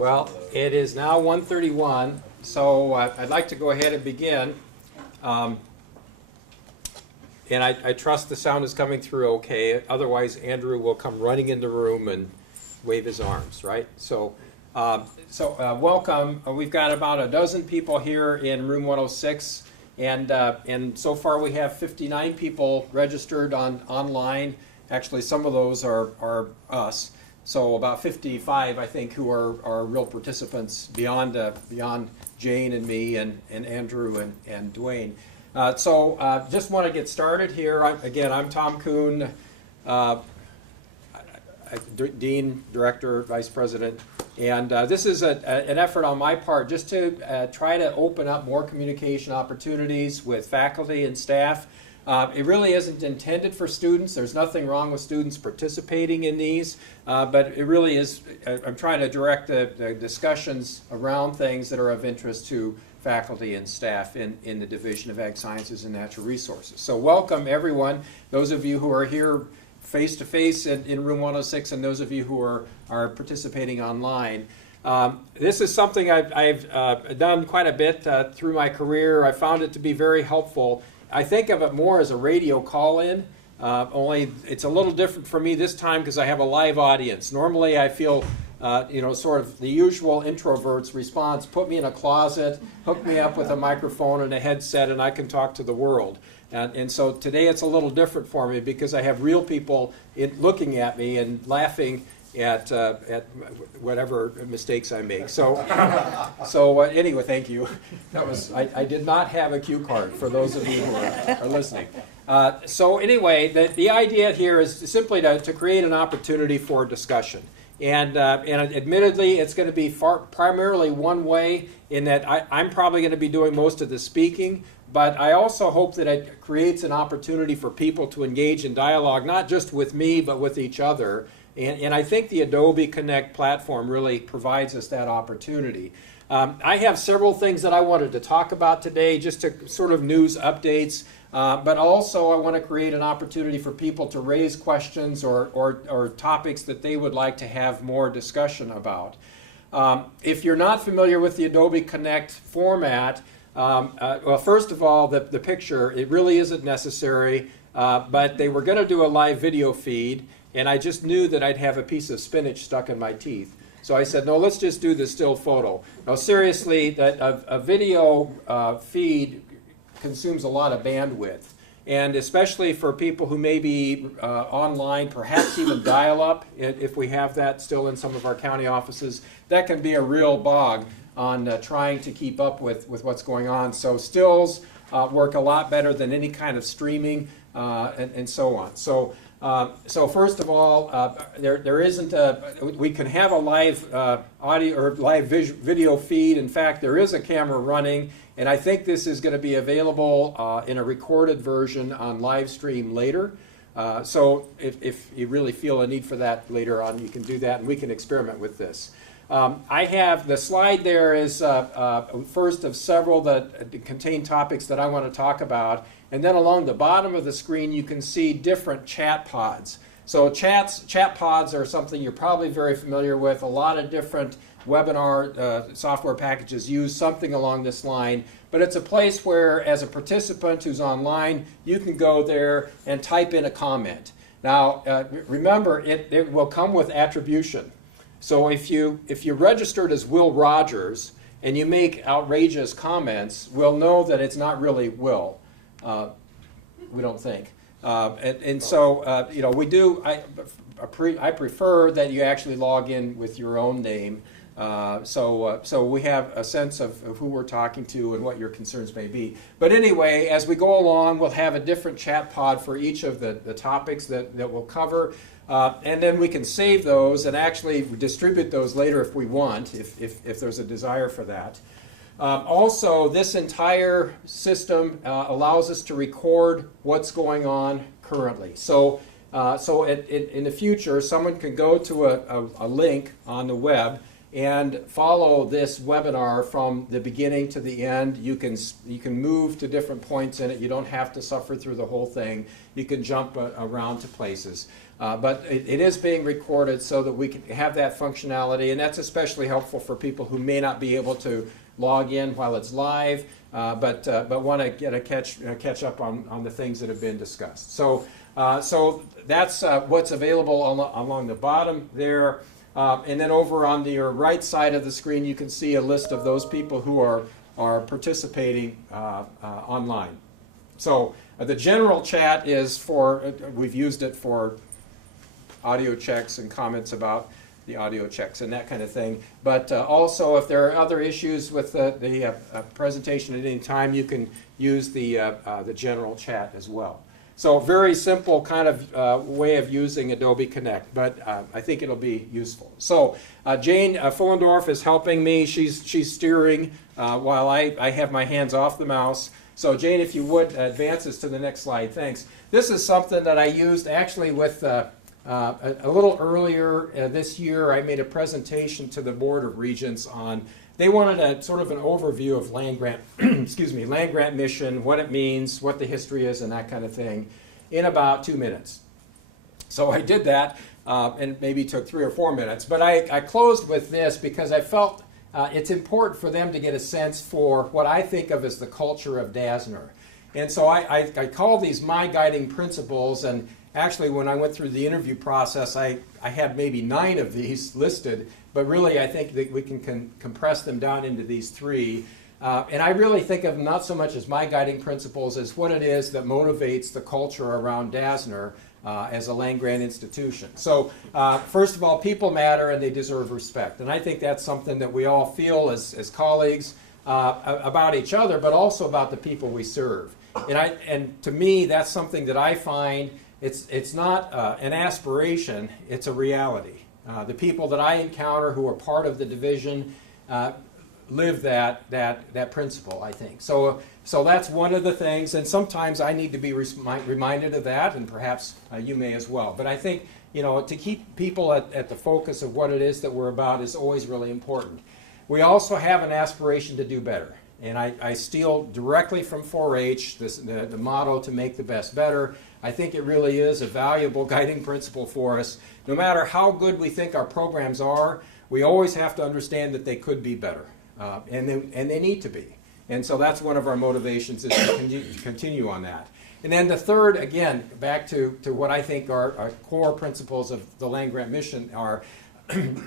Well, it is now 1:31, so I'd like to go ahead and begin. And I trust the sound is coming through okay. Otherwise, Andrew will come running in the room and wave his arms, right? So welcome. We've got about a dozen people here in room 106, and so far we have 59 people registered online. Actually, some of those are us. So about 55, I think, who are real participants beyond Jane and me and Andrew and Dwayne. Just want to get started here. I'm Tom Kuhn, Dean, Director, Vice President, and this is an effort on my part just to try to open up more communication opportunities with faculty and staff. It really isn't intended for students. There's nothing wrong with students participating in these, but it really is, I'm trying to direct the discussions around things that are of interest to faculty and staff in the Division of Ag Sciences and Natural Resources. So welcome everyone, those of you who are here face-to-face in room 106 and those of you who are participating online. This is something I've done quite a bit through my career. I found it to be very helpful. I think of it more as a radio call-in, only it's a little different for me this time because I have a live audience. Normally I feel, sort of the usual introvert's response, put me in a closet, hook me up with a microphone and a headset, and I can talk to the world. And so today it's a little different for me because I have real people looking at me and laughing at whatever mistakes I make. Anyway, thank you. I did not have a cue card for those of you who are listening. The idea here is simply to create an opportunity for discussion. And admittedly, it's going to be primarily one way in that I'm probably going to be doing most of the speaking, but I also hope that it creates an opportunity for people to engage in dialogue, not just with me, but with each other. And I think the Adobe Connect platform really provides us that opportunity. I have several things that I wanted to talk about today, just to sort of news updates, but also I want to create an opportunity for people to raise questions or topics that they would like to have more discussion about. If you're not familiar with the Adobe Connect format, well, first of all, the picture, it really isn't necessary, but they were going to do a live video feed, and I just knew that I'd have a piece of spinach stuck in my teeth. So I said, no, let's just do the still photo. Now seriously, a video feed consumes a lot of bandwidth. And especially for people who may be online, perhaps even dial-up, if we have that still in some of our county offices, that can be a real bog on trying to keep up with what's going on. So stills work a lot better than any kind of streaming and so on. So first of all, there isn't we can have a live audio or live video feed. In fact, there is a camera running, and I think this is going to be available in a recorded version on live stream later. So if you really feel a need for that later on, you can do that, and we can experiment with this. I have the slide there is first of several that contain topics that I want to talk about. And then along the bottom of the screen, you can see different chat pods. So chat pods are something you're probably very familiar with. A lot of different webinar software packages use something along this line. But it's a place where, as a participant who's online, you can go there and type in a comment. Now, remember, it will come with attribution. So if you registered as Will Rogers and you make outrageous comments, we'll know that it's not really Will. We don't think. We do. I prefer that you actually log in with your own name, so we have a sense of who we're talking to and what your concerns may be. But anyway, as we go along, we'll have a different chat pod for each of the topics that we'll cover, and then we can save those and actually distribute those later if we want, if there's a desire for that. Also, this entire system allows us to record what's going on currently. So in the future, someone can go to a link on the web and follow this webinar from the beginning to the end. You can move to different points in it. You don't have to suffer through the whole thing. You can jump around to places. But it is being recorded so that we can have that functionality, and that's especially helpful for people who may not be able to log in while it's live, but want to get a catch up on the things that have been discussed. So that's what's available along the bottom there. And then over on your right side of the screen, you can see a list of those people who are participating online. So the general chat is for, we've used it for audio checks and comments about the audio checks and that kind of thing. But also, if there are other issues with the presentation at any time, you can use the general chat as well. So very simple kind of way of using Adobe Connect, but I think it'll be useful. So Jane Fullendorf is helping me. She's steering while I have my hands off the mouse. So Jane, if you would advance us to the next slide, thanks. This is something that I used actually with a little earlier this year. I made a presentation to the Board of Regents on, they wanted a sort of an overview of land grant, excuse me, land grant mission, what it means, what the history is, and that kind of thing, in about 2 minutes. So I did that, and maybe took 3 or 4 minutes. But I closed with this because I felt it's important for them to get a sense for what I think of as the culture of DASNR. And so I call these my guiding principles, and actually when I went through the interview process, I had maybe 9 of these listed, but really I think that we can compress them down into these 3. And I really think of them not so much as my guiding principles as what it is that motivates the culture around DASNR as a land grant institution. So first of all, people matter and they deserve respect. And I think that's something that we all feel as colleagues about each other, but also about the people we serve. And to me, that's something that I find it's not an aspiration, it's a reality. The people that I encounter who are part of the division live that principle, I think. So that's one of the things, and sometimes I need to be reminded of that, and perhaps you may as well. But I think, to keep people at the focus of what it is that we're about is always really important. We also have an aspiration to do better. And I steal directly from 4-H, the motto to make the best better. I think it really is a valuable guiding principle for us. No matter how good we think our programs are, we always have to understand that they could be better. And they need to be. And so that's one of our motivations, is to continue on that. And then the third, again, back to what I think are core principles of the land grant mission are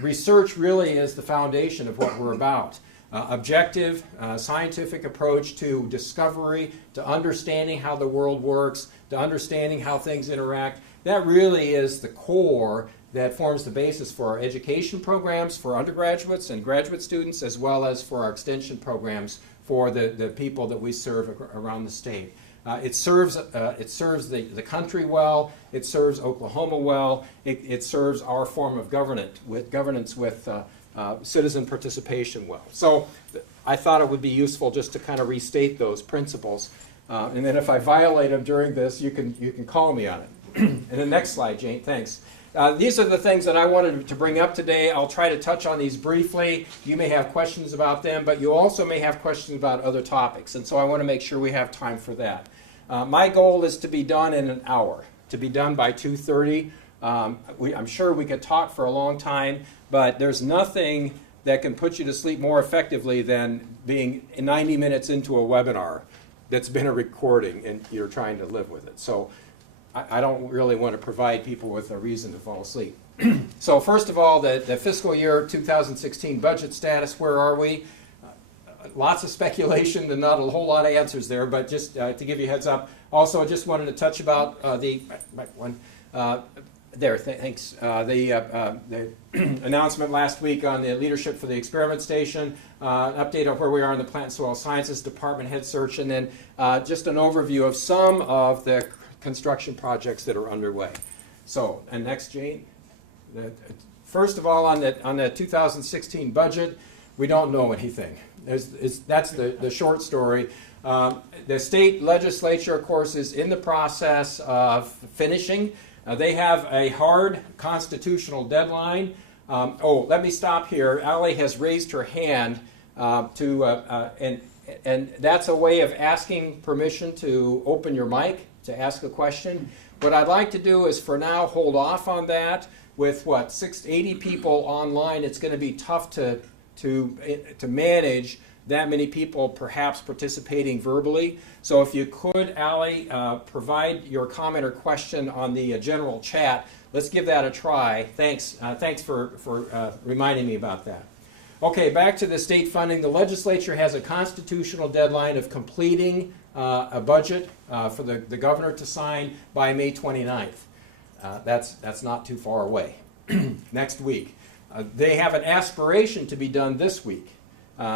research really is the foundation of what we're about. Objective, scientific approach to discovery, to understanding how the world works, to understanding how things interact. That really is the core that forms the basis for our education programs for undergraduates and graduate students, as well as for our extension programs for the people that we serve around the state. It serves the country well. It serves Oklahoma well. It serves our form of governance with citizen participation well. So I thought it would be useful just to kind of restate those principles. And then if I violate them during this, you can call me on it. And the next slide, Jane, thanks. These are the things that I wanted to bring up today. I'll try to touch on these briefly. You may have questions about them, but you also may have questions about other topics. And so I want to make sure we have time for that. My goal is to be done in an hour, to be done by 2:30. I'm sure we could talk for a long time, but there's nothing that can put you to sleep more effectively than being 90 minutes into a webinar that's been a recording and you're trying to live with it. So I don't really want to provide people with a reason to fall asleep. So first of all, the fiscal year 2016 budget status, where are we? Lots of speculation and not a whole lot of answers there, but just to give you a heads up. Also, I just wanted to touch about thanks. The announcement last week on the leadership for the experiment station, an update on where we are in the Plant and Soil Sciences Department head search, and then just an overview of some of the construction projects that are underway. So, and next, Jane. First of all, on the 2016 budget, we don't know anything. That's the short story. The state legislature, of course, is in the process of finishing. They have a hard constitutional deadline Oh, let me stop here. Allie has raised her hand and that's a way of asking permission to open your mic to ask a question. What I'd like to do is for now hold off on that. With what, 80 people online, it's going to be tough to manage that many people perhaps participating verbally. So if you could, Allie, provide your comment or question on the general chat. Let's give that a try. Thanks for reminding me about that. Okay, back to the state funding. The legislature has a constitutional deadline of completing a budget for the governor to sign by May 29th. That's not too far away. Next week. They have an aspiration to be done this week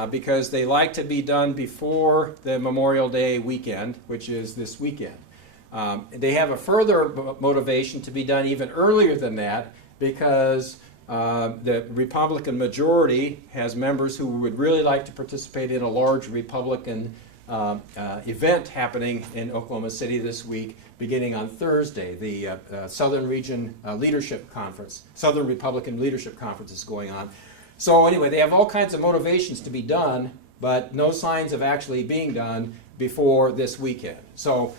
because they like to be done before the Memorial Day weekend, which is this weekend. They have a further motivation to be done even earlier than that because the Republican majority has members who would really like to participate in a large Republican event happening in Oklahoma City this week, beginning on Thursday. The Southern Region Leadership Conference, Southern Republican Leadership Conference is going on. So anyway, they have all kinds of motivations to be done, but no signs of actually being done before this weekend. So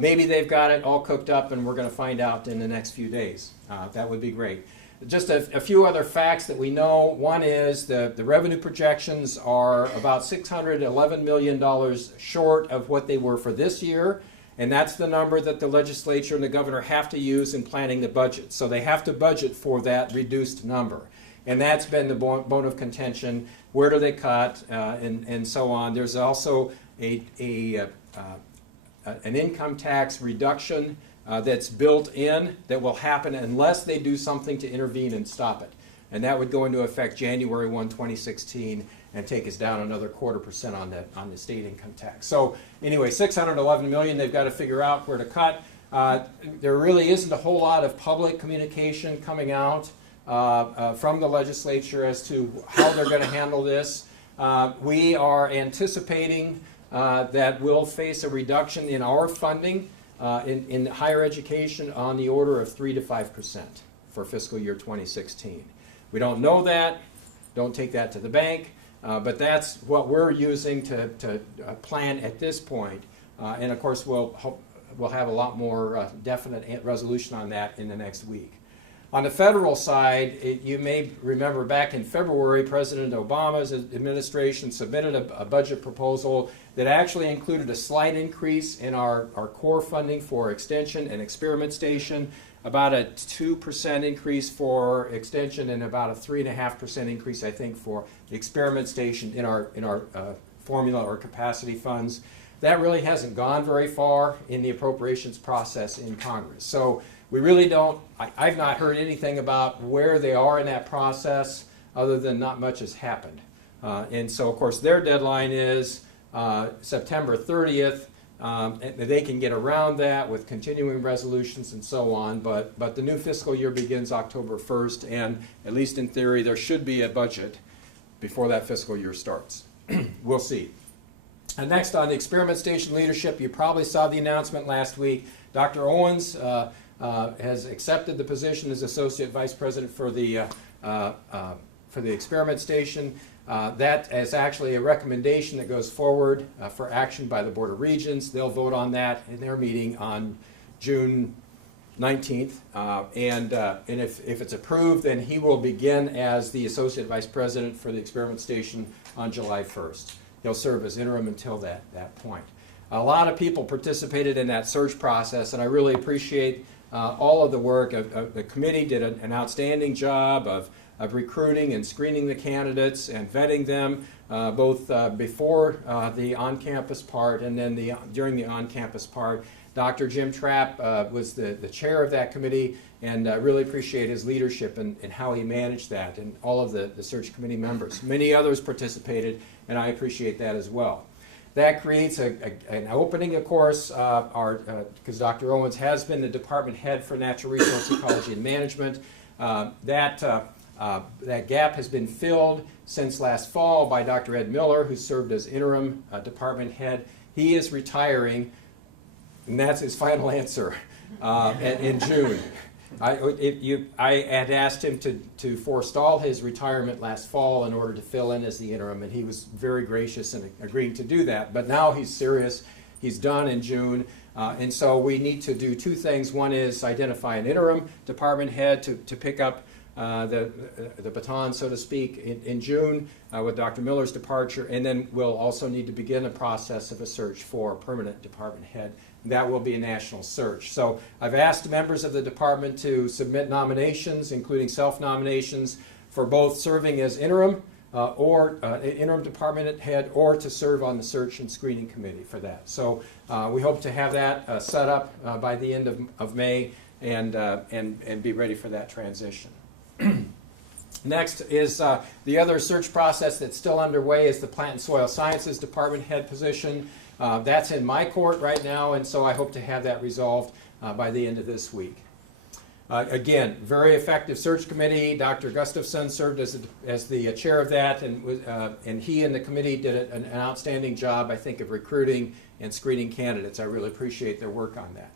maybe they've got it all cooked up and we're going to find out in the next few days. That would be great. Just a few other facts that we know. One is the revenue projections are about $611 million short of what they were for this year, and that's the number that the legislature and the governor have to use in planning the budget. So they have to budget for that reduced number. And that's been the bone of contention. Where do they cut, and so on. There's also an income tax reduction that's built in that will happen unless they do something to intervene and stop it. And that would go into effect January 1, 2016 and take us down another 0.25% on the state income tax. So anyway, $611 million, they've got to figure out where to cut. There really isn't a whole lot of public communication coming out from the legislature as to how they're going to handle this. We are anticipating that we'll face a reduction in our funding in higher education on the order of 3 to 5% for fiscal year 2016. We don't know that, don't take that to the bank, but that's what we're using to plan at this point. And of course we'll have a lot more definite resolution on that in the next week. On the federal side, you may remember back in February, President Obama's administration submitted a budget proposal that actually included a slight increase in our core funding for extension and experiment station, about a 2% increase for extension, and about a 3.5% increase, I think, for the experiment station in our formula or capacity funds. That really hasn't gone very far in the appropriations process in Congress. So we really don't, I've not heard anything about where they are in that process other than not much has happened. And so, of course, their deadline is September 30th. They can get around that with continuing resolutions and so on, but the new fiscal year begins October 1st, and at least in theory, there should be a budget before that fiscal year starts. We'll see. And next, on the experiment station leadership, you probably saw the announcement last week. Dr. Owens has accepted the position as Associate Vice President for the experiment station. That is actually a recommendation that goes forward for action by the Board of Regents. They'll vote on that in their meeting on June 19th. And if it's approved, then he will begin as the Associate Vice President for the experiment station on July 1st. He'll serve as interim until that point. A lot of people participated in that search process, and I really appreciate all of the work. The committee did an outstanding job of recruiting and screening the candidates and vetting them, both before the on-campus part and then during the on-campus part. Dr. Jim Trapp was the chair of that committee, and really appreciate his leadership and how he managed that, and all of the search committee members. Many others participated, and I appreciate that as well. That creates an opening, of course, because Dr. Owens has been the department head for natural resource ecology and management. That gap has been filled since last fall by Dr. Ed Miller, who served as interim department head. He is retiring, and that's his final answer in June. I had asked him to forestall his retirement last fall in order to fill in as the interim, and he was very gracious in agreeing to do that. But now he's serious. He's done in June, and so we need to do two things. One is identify an interim department head to pick up the baton, so to speak, in June with Dr. Miller's departure, and then we'll also need to begin a process of a search for a permanent department head. That will be a national search. So I've asked members of the department to submit nominations, including self-nominations, for both serving as interim or interim department head, or to serve on the search and screening committee for that. So we hope to have that set up by the end of May and be ready for that transition. Next is the other search process that's still underway is the Plant and Soil Sciences Department head position. That's in my court right now, and so I hope to have that resolved by the end of this week. Again, very effective search committee. Dr. Gustafson served as the chair of that, and he and the committee did an outstanding job, I think, of recruiting and screening candidates. I really appreciate their work on that.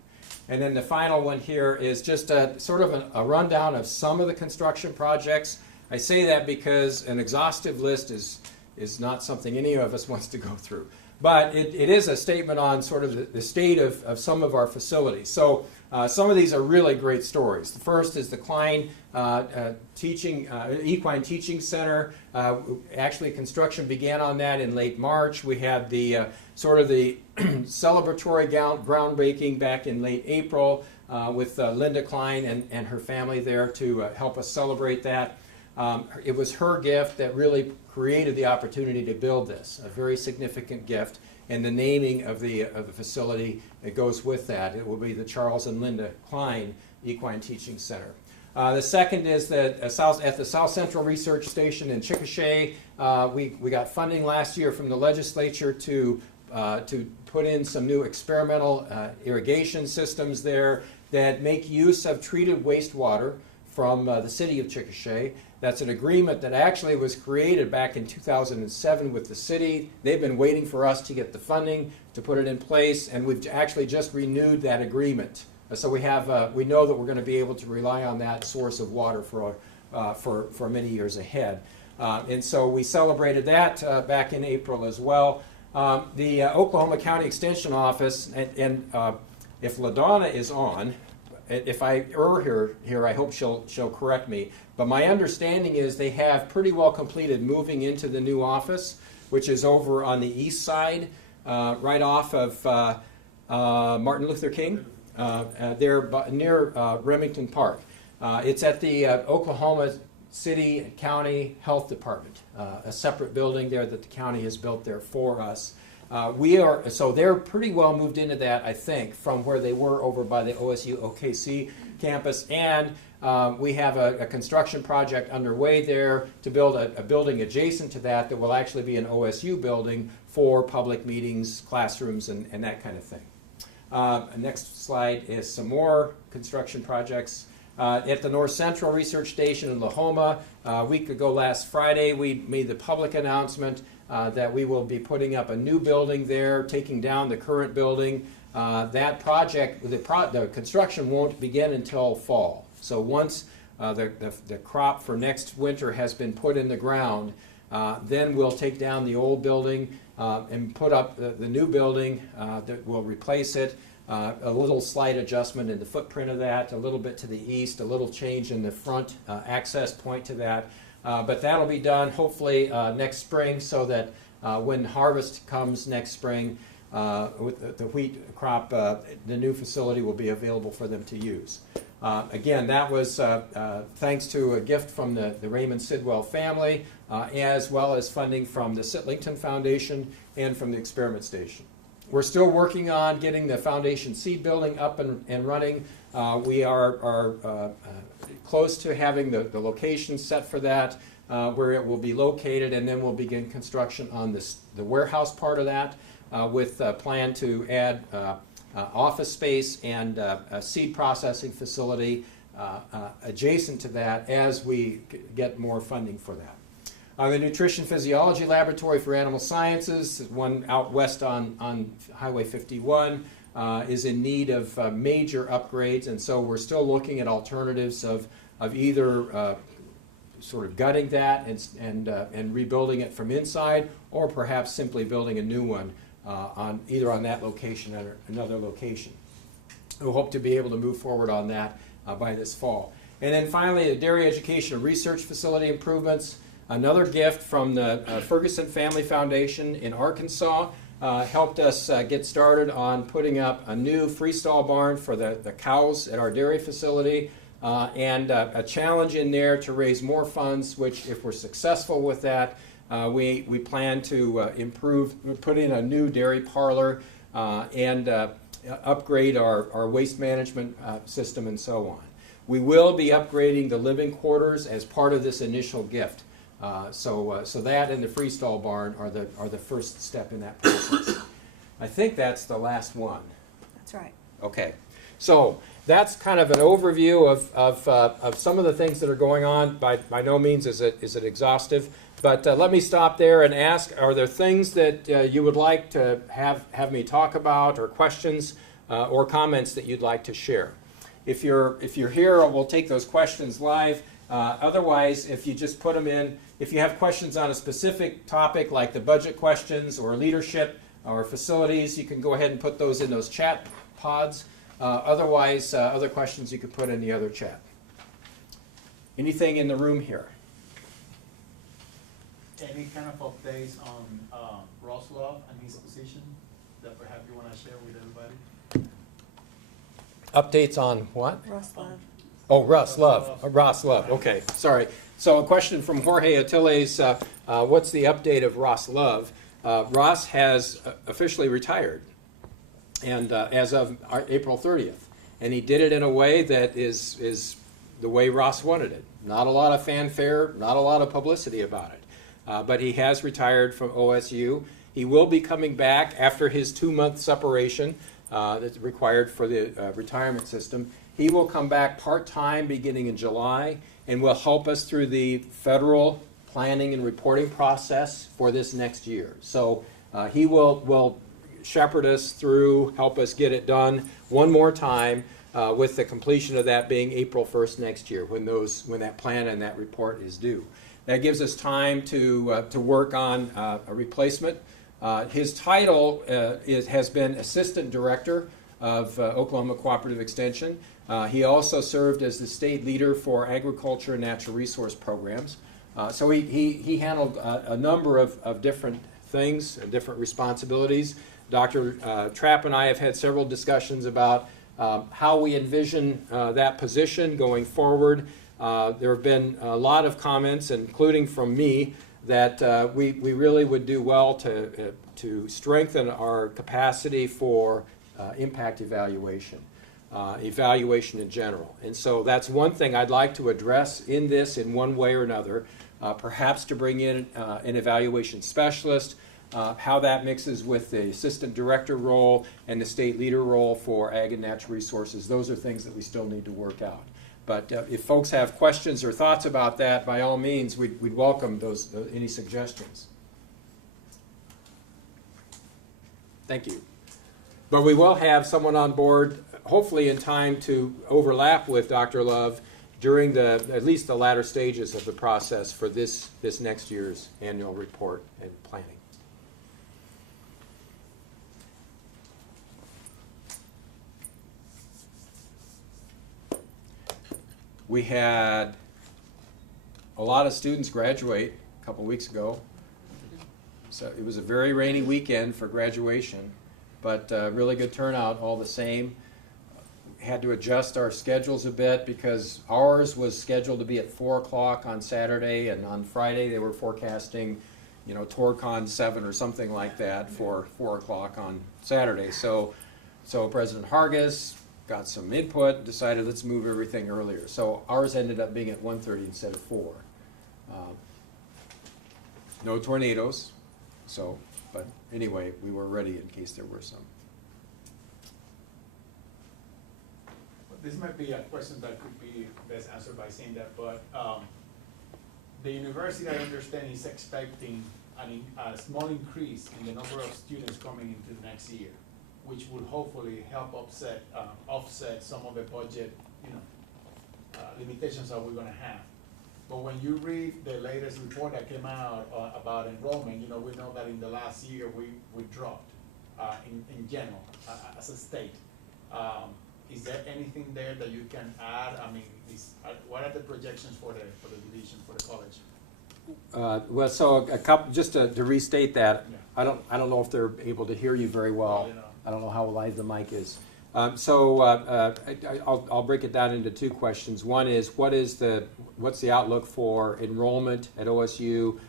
And then the final one here is just sort of a rundown of some of the construction projects. I say that because an exhaustive list is not something any of us wants to go through. But it is a statement on sort of the state of some of our facilities. So some of these are really great stories. The first is the Klein Equine Teaching Center. Actually, construction began on that in late March. We had the sort of the celebratory groundbreaking back in late April with Linda Klein and her family there to help us celebrate that. It was her gift that really created the opportunity to build this, a very significant gift, and the naming of the facility that goes with that. It will be the Charles and Linda Klein Equine Teaching Center. The second is that at the South Central Research Station in Chickasha, we got funding last year from the legislature to put in some new experimental irrigation systems there that make use of treated wastewater from the city of Chickasha. That's an agreement that actually was created back in 2007 with the city. They've been waiting for us to get the funding to put it in place, and we've actually just renewed that agreement. So we know that we're going to be able to rely on that source of water for many years ahead. And so we celebrated that back in April as well. The Oklahoma County Extension Office, and if LaDonna is on, if I err here, I hope she'll correct me. But my understanding is they have pretty well completed moving into the new office, which is over on the east side, right off of Martin Luther King, there near Remington Park. It's at the Oklahoma City County Health Department, a separate building there that the county has built there for us. So they're pretty well moved into that, I think, from where they were over by the OSU OKC campus, and we have a construction project underway there to build a building adjacent to that will actually be an OSU building for public meetings, classrooms, and that kind of thing. Next slide is some more construction projects. At the North Central Research Station in Lahoma, a week ago last Friday, we made the public announcement that we will be putting up a new building there, taking down the current building. That project, the construction won't begin until fall. So once the crop for next winter has been put in the ground, then we'll take down the old building and put up the new building that will replace it. A little slight adjustment in the footprint of that, a little bit to the east, a little change in the front access point to that. But that'll be done hopefully next spring, so that when harvest comes next spring with the wheat crop, the new facility will be available for them to use. Again, that was thanks to a gift from the Raymond Sidwell family, as well as funding from the Sitlington Foundation and from the Experiment Station. We're still working on getting the Foundation Seed Building up and running. We are close to having the location set for that, where it will be located, and then we'll begin construction on the warehouse part of that with a plan to add office space and a seed processing facility adjacent to that as we get more funding for that. The Nutrition Physiology Laboratory for Animal Sciences, one out west on Highway 51. is in need of major upgrades, and so we're still looking at alternatives of either sort of gutting that and rebuilding it from inside, or perhaps simply building a new one either on that location or another location. We hope to be able to move forward on that by this fall. And then finally, the Dairy Education and Research Facility improvements. Another gift from the Ferguson Family Foundation in Arkansas helped us get started on putting up a new freestall barn for the cows at our dairy facility, and a challenge in there to raise more funds, which if we're successful with that, we plan to put in a new dairy parlor and upgrade our waste management system and so on. We will be upgrading the living quarters as part of this initial gift. So that and the freestall barn are the first step in that process. I think that's the last one. That's right. Okay, so that's kind of an overview of some of the things that are going on. By no means is it exhaustive, but let me stop there and ask: are there things that you would like to have me talk about, or questions or comments that you'd like to share? If you're here, we'll take those questions live. Otherwise, if you just put them in, if you have questions on a specific topic like the budget questions or leadership or facilities, you can go ahead and put those in those chat pods. Otherwise, other questions you could put in the other chat. Anything in the room here? Any kind of updates on Ross Love and his position that perhaps you want to share with everybody? Updates on what? Ross Love. Oh, Ross Love. Ross Love. Okay, sorry. So a question from Jorge Atiles, what's the update of Ross Love? Ross has officially retired, and as of April 30th. And he did it in a way that is the way Ross wanted it. Not a lot of fanfare, not a lot of publicity about it. But he has retired from OSU. He will be coming back after his 2-month separation that's required for the retirement system. He will come back part-time beginning in July and will help us through the federal planning and reporting process for this next year. So he will shepherd us through, help us get it done one more time, with the completion of that being April 1st next year, when that plan and that report is due. That gives us time to work on a replacement. His title has been Assistant Director of Oklahoma Cooperative Extension. He also served as the state leader for agriculture and natural resource programs. So he handled a number of different things, different responsibilities. Dr. Trapp and I have had several discussions about how we envision that position going forward. There have been a lot of comments, including from me, that we really would do well to strengthen our capacity for impact evaluation, evaluation in general. And so that's one thing I'd like to address in this in one way or another, perhaps to bring in an evaluation specialist, how that mixes with the assistant director role and the state leader role for ag and natural resources. Those are things that we still need to work out. But if folks have questions or thoughts about that, by all means, we'd welcome those any suggestions. Thank you. But we will have someone on board, hopefully in time to overlap with Dr. Love during at least the latter stages of the process for this next year's annual report and planning. We had a lot of students graduate a couple weeks ago. So it was a very rainy weekend for graduation, but really good turnout all the same. Had to adjust our schedules a bit because ours was scheduled to be at 4 o'clock on Saturday, and on Friday they were forecasting, TourCon 7 or something like that for 4 o'clock on Saturday. So President Hargis got some input, decided let's move everything earlier. So ours ended up being at 1:30 instead of 4. No tornadoes, but anyway, we were ready in case there were some. This might be a question that could be best answered by saying that, but the university, I understand, is expecting a small increase in the number of students coming into the next year. which will hopefully help offset some of the budget, limitations that we're gonna have. But when you read the latest report that came out about enrollment, we know that in the last year we dropped in general as a state. Is there anything there that you can add? I mean, what are the projections for the division, for the college? Well, so a couple, just to restate that, Yeah. I don't know if they're able to hear you very well. I don't know how live the mic is. I'll break it down into two questions. One is what's the outlook for enrollment at OSU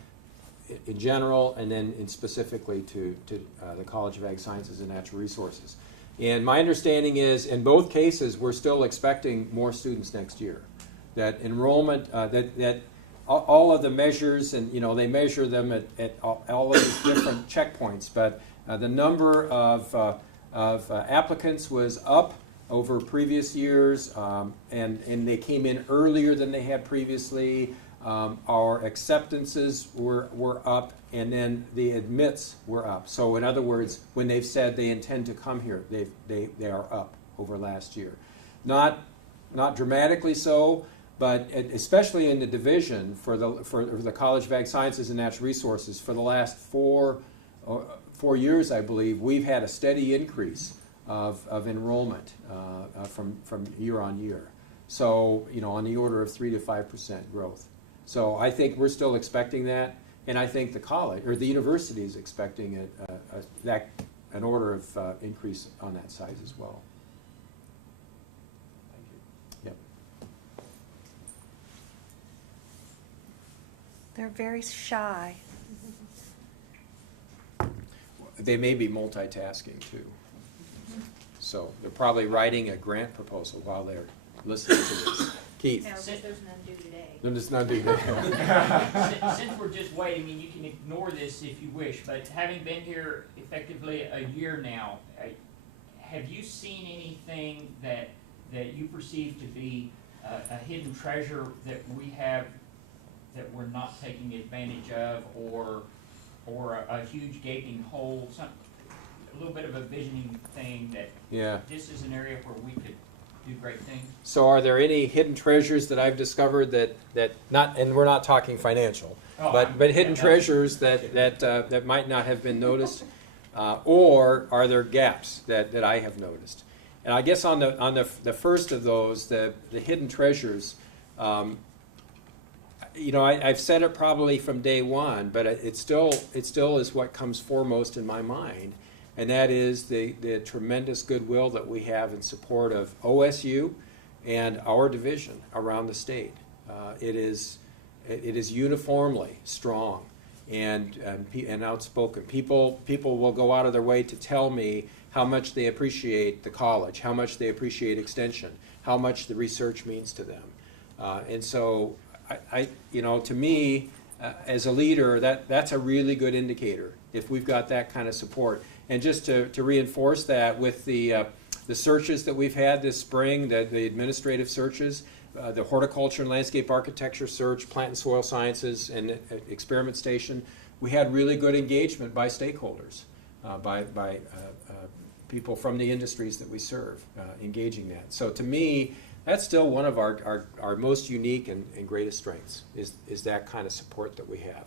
in general, and then specifically to the College of Ag Sciences and Natural Resources. And my understanding is, in both cases, we're still expecting more students next year. That enrollment, that all of the measures, and they measure them at all of these different checkpoints, but the number of applicants was up over previous years, and they came in earlier than they had previously. Our acceptances were up, and then the admits were up. So in other words, when they've said they intend to come here, they are up over last year. Not dramatically so, but especially in the division for the College of Ag Sciences and Natural Resources, for the last four years, I believe, we've had a steady increase of enrollment from year on year. So, on the order of 3 to 5% growth. So I think we're still expecting that, and I think the college or the university is expecting an order of increase on that side as well. Thank you. Yep. They're very shy. They may be multitasking too. So they're probably writing a grant proposal while they're listening to this. Keith. No, because there's none due today. I'm just not doing that. Since we're just waiting, I mean, you can ignore this if you wish, but having been here effectively a year now, have you seen anything that you perceive to be a hidden treasure that we have that we're not taking advantage of, or a huge gaping hole, a little bit of a visioning thing that this is an area where we could do great things? So are there any hidden treasures that I've discovered that not, and we're not talking financial, but hidden treasures that might not have been noticed, or are there gaps that I have noticed? And I guess on the first of those, the hidden treasures, I've said it probably from day one, but it still is what comes foremost in my mind. And that is the tremendous goodwill that we have in support of OSU and our division around the state. It is uniformly strong and outspoken. People will go out of their way to tell me how much they appreciate the college, how much they appreciate extension, how much the research means to them. And so, to me, as a leader, that's a really good indicator if we've got that kind of support. And just to reinforce that with the searches that we've had this spring, the administrative searches, the horticulture and landscape architecture search, plant and soil sciences, and experiment station, we had really good engagement by stakeholders, by people from the industries that we serve, engaging that. So to me, that's still one of our most unique and greatest strengths, is that kind of support that we have.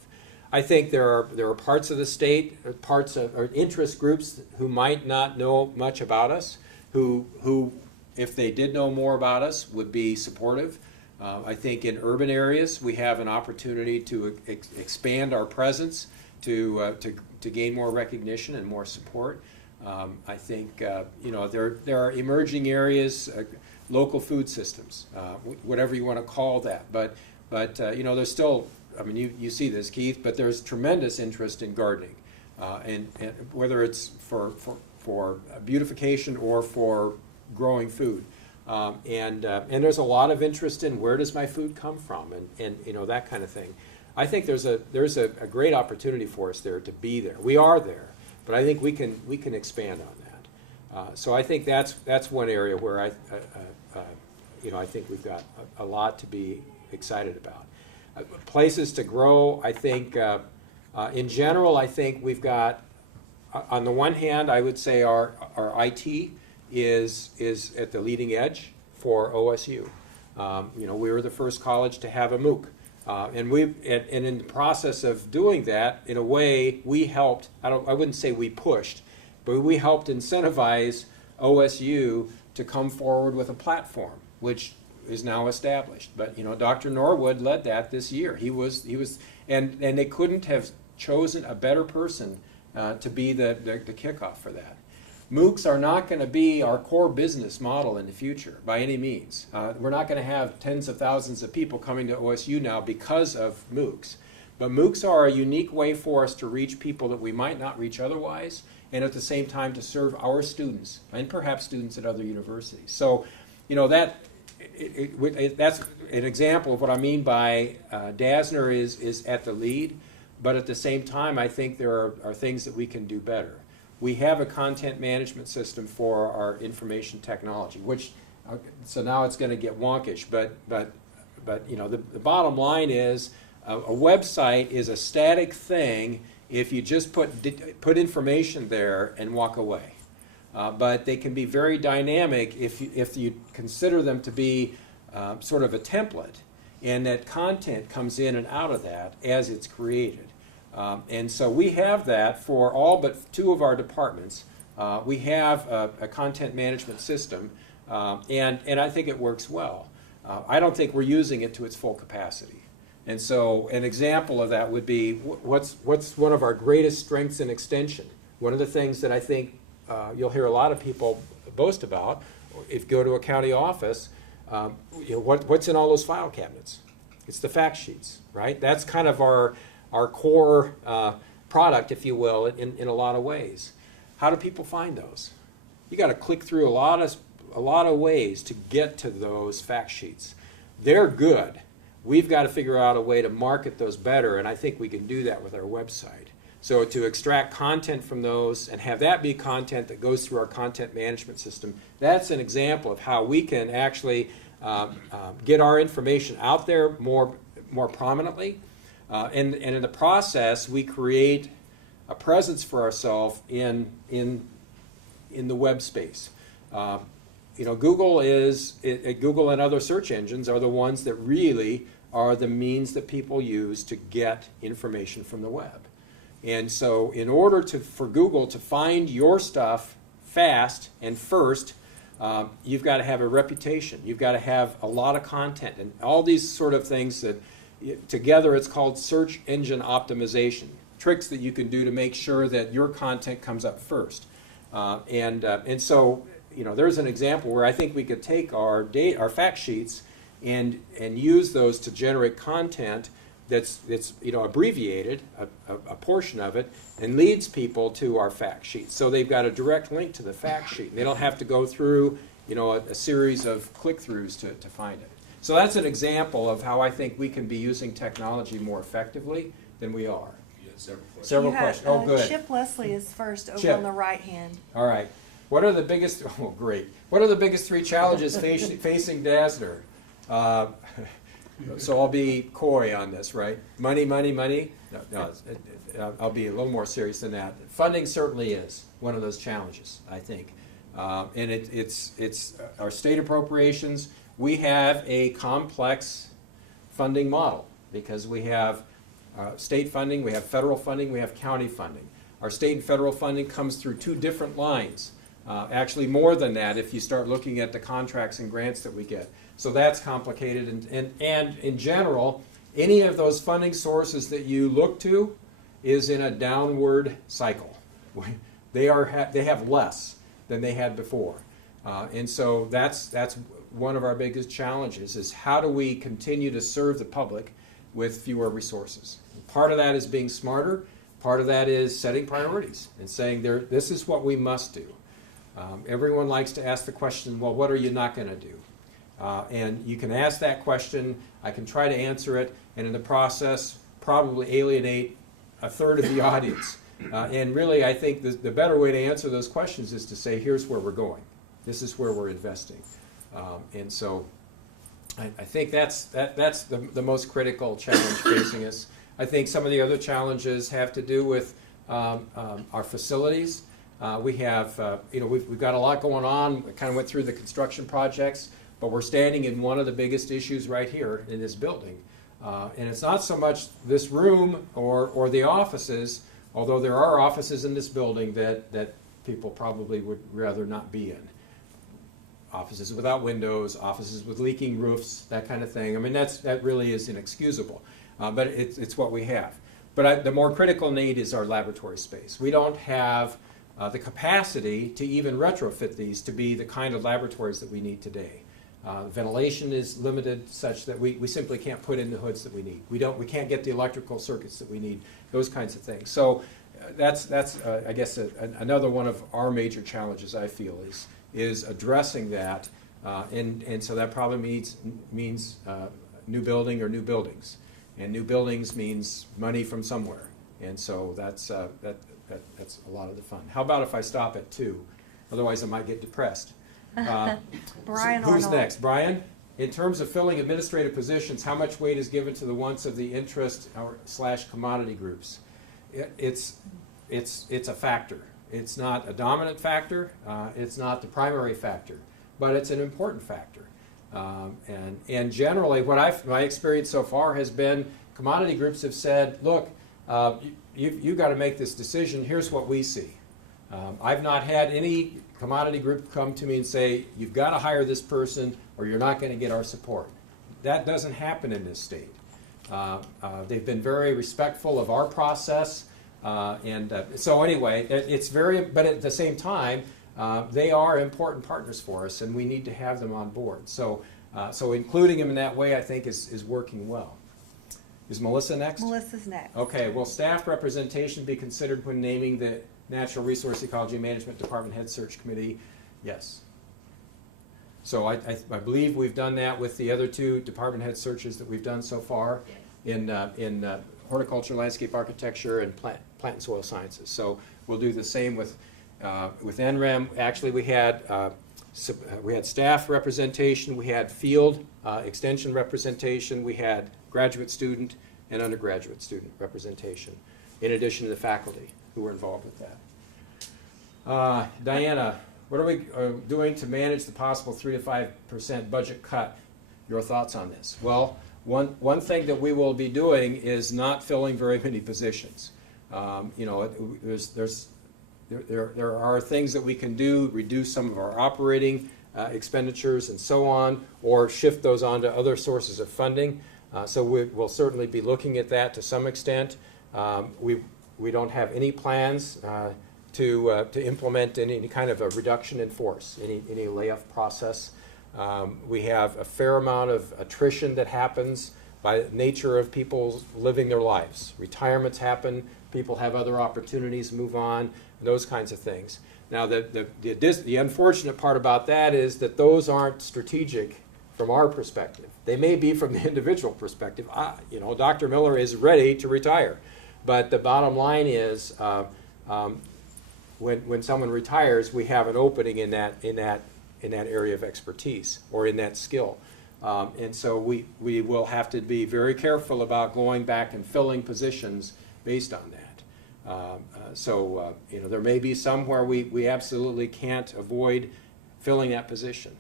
I think there are parts of the state, or interest groups who might not know much about us, who if they did know more about us, would be supportive. I think in urban areas we have an opportunity to expand our presence, to gain more recognition and more support. I think there are emerging areas, local food systems, whatever you want to call that, but there's still. I mean, you see this, Keith, but there's tremendous interest in gardening, and whether it's for beautification or for growing food, and there's a lot of interest in where does my food come from, and that kind of thing. I think there's a great opportunity for us there to be there. We are there, but I think we can expand on that. So I think that's one area where I think we've got a lot to be excited about. Places to grow, I think, in general, I think we've got on the one hand, I would say our IT is at the leading edge for OSU. We were the first college to have a MOOC. And in the process of doing that, in a way, we helped, I wouldn't say we pushed, but we helped incentivize OSU to come forward with a platform, which is now established. But, Dr. Norwood led that this year. He was, and they couldn't have chosen a better person to be the kickoff for that. MOOCs are not going to be our core business model in the future by any means. We're not going to have tens of thousands of people coming to OSU now because of MOOCs. But MOOCs are a unique way for us to reach people that we might not reach otherwise, and at the same time to serve our students and perhaps students at other universities. So, that's an example of what I mean by DASNR is at the lead, but at the same time, I think there are things that we can do better. We have a content management system for our information technology, which, so now it's going to get wonkish, but the bottom line is a website is a static thing if you just put information there and walk away. But they can be very dynamic if you consider them to be sort of a template, and that content comes in and out of that as it's created. And so we have that for all but 2 of our departments. We have a content management system, and I think it works well. I don't think we're using it to its full capacity. And so an example of that would be what's one of our greatest strengths in extension. One of the things that I think you'll hear a lot of people boast about, if you go to a county office, what's in all those file cabinets? It's the fact sheets, right? That's kind of our core product, if you will, in a lot of ways. How do people find those? You got to click through a lot of ways to get to those fact sheets. They're good. We've got to figure out a way to market those better, and I think we can do that with our website. So to extract content from those and have that be content that goes through our content management system, that's an example of how we can actually get our information out there more prominently. And in the process, we create a presence for ourselves in the web space. Google Google and other search engines are the ones that really are the means that people use to get information from the web. And so in order for Google to find your stuff fast and first, you've got to have a reputation. You've got to have a lot of content and all these sort of things that together it's called search engine optimization, tricks that you can do to make sure that your content comes up first. And so there's an example where I think we could take our fact sheets and use those to generate content that's abbreviated, a portion of it, and leads people to our fact sheet. So they've got a direct link to the fact sheet. And they don't have to go through a series of click-throughs to find it. So that's an example of how I think we can be using technology more effectively than we are. Yeah, several questions. Several You questions. have, Oh, good. Chip Leslie is first over Chip. on the right hand. All right. What are the biggest? Oh, great. What are the biggest 3 challenges facing DASNR? So I'll be coy on this, right? Money. No, I'll be a little more serious than that. Funding certainly is one of those challenges, I think, and it's our state appropriations. We have a complex funding model because we have state funding, we have federal funding, we have county funding. Our state and federal funding comes through 2 different lines. Actually more than that if you start looking at the contracts and grants that we get. So that's complicated, and in general, any of those funding sources that you look to is in a downward cycle. They have less than they had before. And so that's one of our biggest challenges is how do we continue to serve the public with fewer resources. Part of that is being smarter. Part of that is setting priorities and saying this is what we must do. Everyone likes to ask the question, well, what are you not going to do? And you can ask that question, I can try to answer it, and in the process probably alienate a third of the audience. And really I think the better way to answer those questions is to say, here's where we're going. This is where we're investing. And so I think that's the most critical challenge facing us. I think some of the other challenges have to do with our facilities. We have, we've got a lot going on. We kind of went through the construction projects, but we're standing in one of the biggest issues right here in this building. And it's not so much this room or the offices, although there are offices in this building that people probably would rather not be in. Offices without windows, offices with leaking roofs, that kind of thing. I mean, that really is inexcusable, but it's what we have. But the more critical need is our laboratory space. We don't have the capacity to even retrofit these to be the kind of laboratories that we need today. Ventilation is limited such that we simply can't put in the hoods that we need. We can't get the electrical circuits that we need, those kinds of things. So that's I guess another one of our major challenges, I feel, is addressing that, and so that probably means new building or new buildings, and new buildings means money from somewhere, and so that's a lot of the fun. How about if I stop at 2? Otherwise I might get depressed. Brian Who's Arnold. next? Brian? In terms of filling administrative positions, how much weight is given to the wants of the interest / commodity groups? It's a factor. It's not a dominant factor. It's not the primary factor, but it's an important factor. And generally, my experience so far has been commodity groups have said, look, you've got to make this decision. Here's what we see. I've not had any commodity group come to me and say, you've got to hire this person or you're not going to get our support. That doesn't happen in this state. They've been very respectful of our process. So anyway, but at the same time, they are important partners for us and we need to have them on board. So including them in that way, I think, is working well. Is Melissa next? Melissa's next. Okay, will staff representation be considered when naming the Natural Resource Ecology Management Department Head Search Committee? Yes. So I believe we've done that with the other 2 department head searches that we've done so far in horticulture, landscape architecture, and plant and soil sciences. So we'll do the same with NREM. Actually, we had staff representation, we had field extension representation, we had graduate student and undergraduate student representation, in addition to the faculty who were involved with that. Diana, what are we doing to manage the possible 3 to 5% budget cut? Your thoughts on this? Well, one thing that we will be doing is not filling very many positions. There are things that we can do, reduce some of our operating expenditures and so on, or shift those onto other sources of funding. So we'll certainly be looking at that to some extent. We don't have any plans to implement any kind of a reduction in force, any layoff process. We have a fair amount of attrition that happens by nature of people living their lives. Retirements happen, people have other opportunities, move on, those kinds of things. Now the unfortunate part about that is that those aren't strategic from our perspective. They may be from the individual perspective. Dr. Miller is ready to retire. But the bottom line is, when someone retires, we have an opening in that area of expertise or in that skill, and so we will have to be very careful about going back and filling positions based on that. There may be some where we absolutely can't avoid filling that position.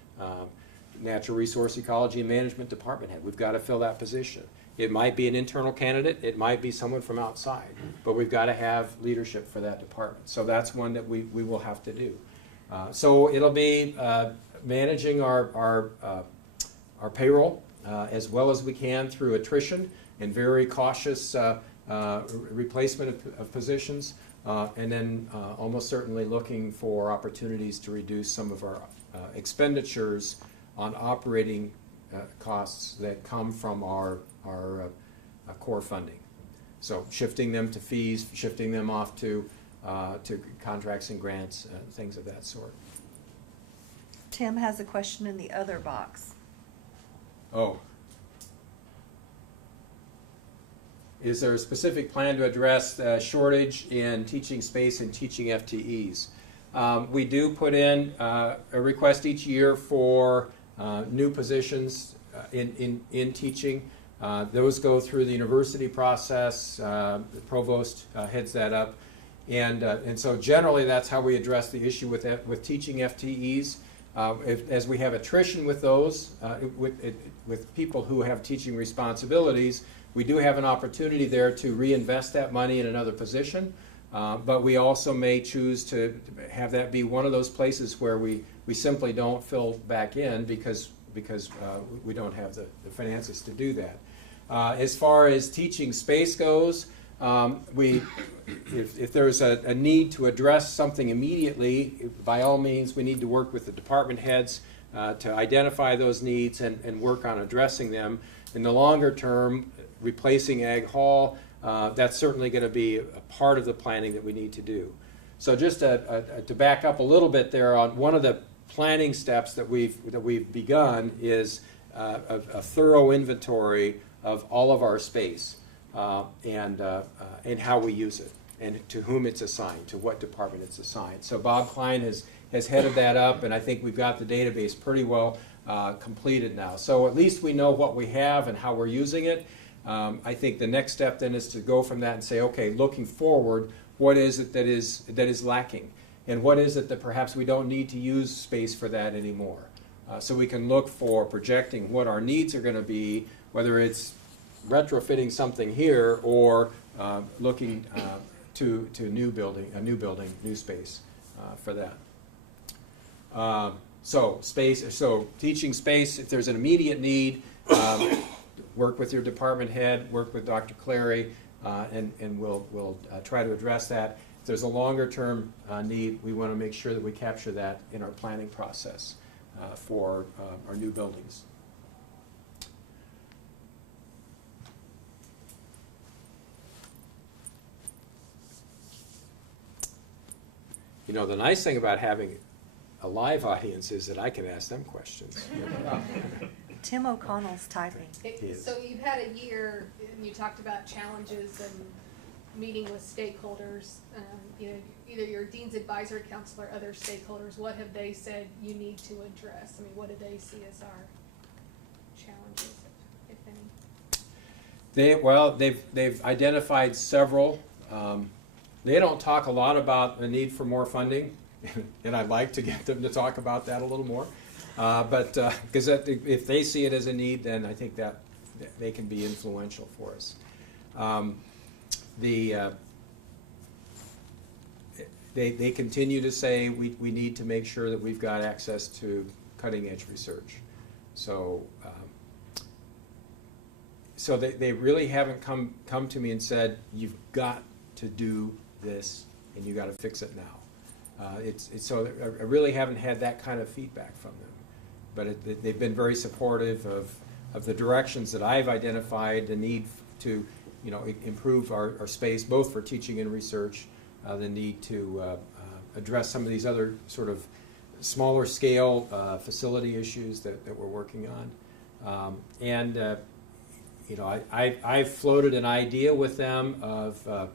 Natural Resource Ecology and Management Department head, we've got to fill that position. It might be an internal candidate, it might be someone from outside, but we've got to have leadership for that department. So that's one that we will have to do. So it'll be managing our payroll as well as we can through attrition and very cautious replacement of positions, and then almost certainly looking for opportunities to reduce some of our expenditures on operating costs that come from our core funding. So shifting them to fees, shifting them off to contracts and grants, things of that sort. Tim has a question in the other box. Oh. Is there a specific plan to address the shortage in teaching space and teaching FTEs? We do put in a request each year for new positions in teaching. Those go through the university process. The provost heads that up. And so generally, that's how we address the issue with teaching FTEs. As we have attrition with those, with people who have teaching responsibilities, we do have an opportunity there to reinvest that money in another position. But we also may choose to have that be one of those places where we simply don't fill back in because we don't have the finances to do that. As far as teaching space goes, if there's a need to address something immediately, by all means, we need to work with the department heads to identify those needs and work on addressing them. In the longer term, replacing Ag Hall, that's certainly going to be a part of the planning that we need to do. So just to back up a little bit there, on one of the planning steps that we've begun is a thorough inventory of all of our space. And how we use it, and to whom it's assigned, to what department it's assigned. So Bob Klein has headed that up, and I think we've got the database pretty well completed now. So at least we know what we have and how we're using it. I think the next step then is to go from that and say, okay, looking forward, what is it that is lacking? And what is it that perhaps we don't need to use space for that anymore? So we can look for projecting what our needs are going to be, whether it's retrofitting something here or looking to new space for that. So teaching space, if there's an immediate need, work with your department head, work with Dr. Clary, and we'll try to address that. If there's a longer term need, we want to make sure that we capture that in our planning process for our new buildings. You know, the nice thing about having a live audience is that I can ask them questions. Tim O'Connell's typing. So you've had a year, and you talked about challenges and meeting with stakeholders. You know, either your Dean's Advisory Council or other stakeholders. What have they said you need to address? I mean, what do they see as our challenges, if any? They've identified several. They don't talk a lot about the need for more funding, and I'd like to get them to talk about that a little more. But because if they see it as a need, then I think that they can be influential for us. They continue to say we need to make sure that we've got access to cutting edge research. So they really haven't come to me and said, you've got to do this and you got to fix it now. So I really haven't had that kind of feedback from them, but they've been very supportive of the directions that I've identified, the need to improve our space both for teaching and research, the need to address some of these other sort of smaller scale facility issues that we're working on, I've floated an idea with them of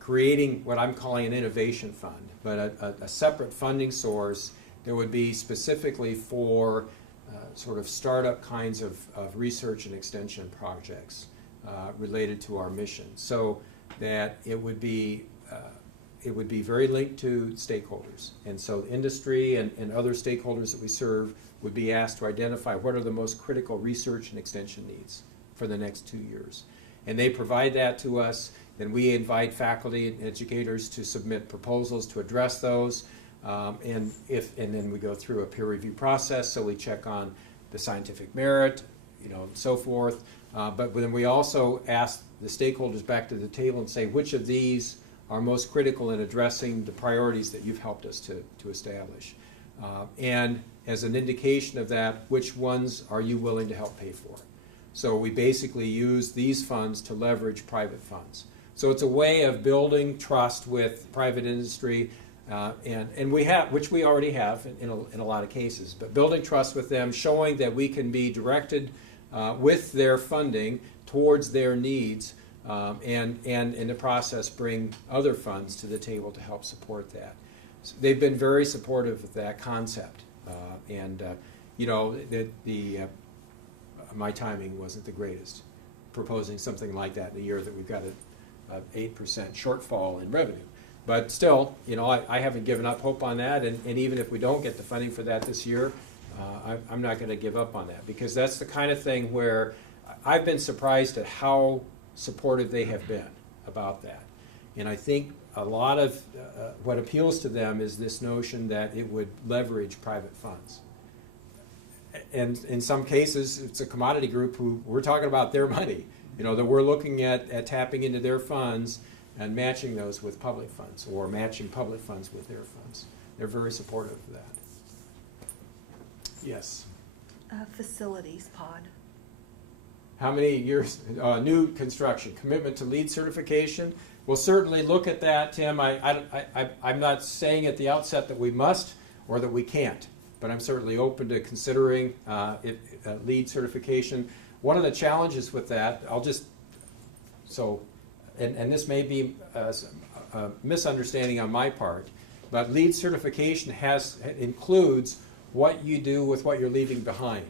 creating what I'm calling an innovation fund, but a separate funding source that would be specifically for sort of startup kinds of research and extension projects related to our mission, so that it would be very linked to stakeholders. And so industry and other stakeholders that we serve would be asked to identify what are the most critical research and extension needs for the next 2 years. And they provide that to us. Then we invite faculty and educators to submit proposals to address those, and then we go through a peer review process. So we check on the scientific merit, and so forth. But then we also ask the stakeholders back to the table and say which of these are most critical in addressing the priorities that you've helped us to establish, and as an indication of that, which ones are you willing to help pay for? So we basically use these funds to leverage private funds. So it's a way of building trust with private industry, and we have, which we already have in a lot of cases, but building trust with them, showing that we can be directed with their funding towards their needs, and in the process bring other funds to the table to help support that. So they've been very supportive of that concept, my timing wasn't the greatest, proposing something like that in a year that we've got an 8% shortfall in revenue. But still, you know, I haven't given up hope on that, and even if we don't get the funding for that this year, I'm not going to give up on that, because that's the kind of thing where I've been surprised at how supportive they have been about that. And I think a lot of what appeals to them is this notion that it would leverage private funds. And in some cases, it's a commodity group who we're talking about their money, you know, that we're looking at tapping into their funds and matching those with public funds, or matching public funds with their funds. They're very supportive of that. Yes. Facilities pod. How many years, new construction, commitment to LEED certification? We'll certainly look at that, Tim. I'm not saying at the outset that we must or that we can't, but I'm certainly open to considering LEED certification. One of the challenges with that, and this may be a misunderstanding on my part, but LEED certification includes what you do with what you're leaving behind.